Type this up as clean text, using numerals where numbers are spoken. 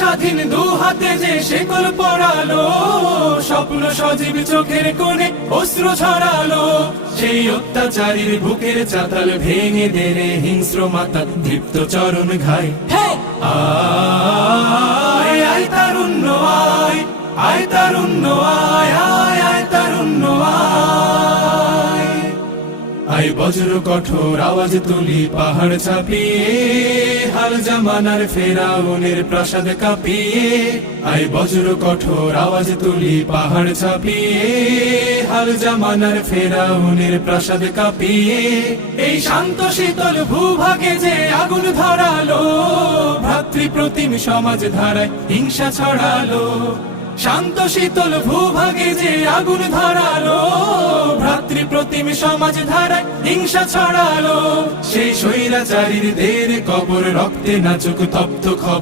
স্বাধীন দু হাতে যে শেকল পড়ালো, স্বপ্ন সজীব চোখের কোণে অস্ত্র ছড়ালো। সেই অত্যাচারীর বুকের চাতাল ভেঙে দেরে হিংস্র মাতা দীপ্ত চরণ ঘাই। আয় আয় তারুণ্য আয়, আয় তারুণ্য আয়, আয় আয় তারুণ্য আয়। আয় বজ্র কঠোর আওয়াজ তুলি পাহাড় ছাপিয়ে, হাল জামানার ফেরাউনের প্রাসাদ কাঁপিয়ে। আয় বজ্র কঠোর আওয়াজ তুলি পাহাড় ছাপিয়ে, হাল জামানার ফেরাউনের প্রাসাদ কাঁপিয়ে। এই শান্ত শীতল ভূভাগে যে আগুন ধরালো, ভ্রাতৃপ্রতিম সমাজ ধারায় হিংসা ছড়ালো। শান্ত শীতল ভূভাগে যে আগুন ধরালো, ভ্রাতৃপ্রতিম সমাজ ধারায় হিংসা ছড়ালো। সেই স্বৈরাচারীর দের কবর রক্তে নাচুক তপ্ত খবর।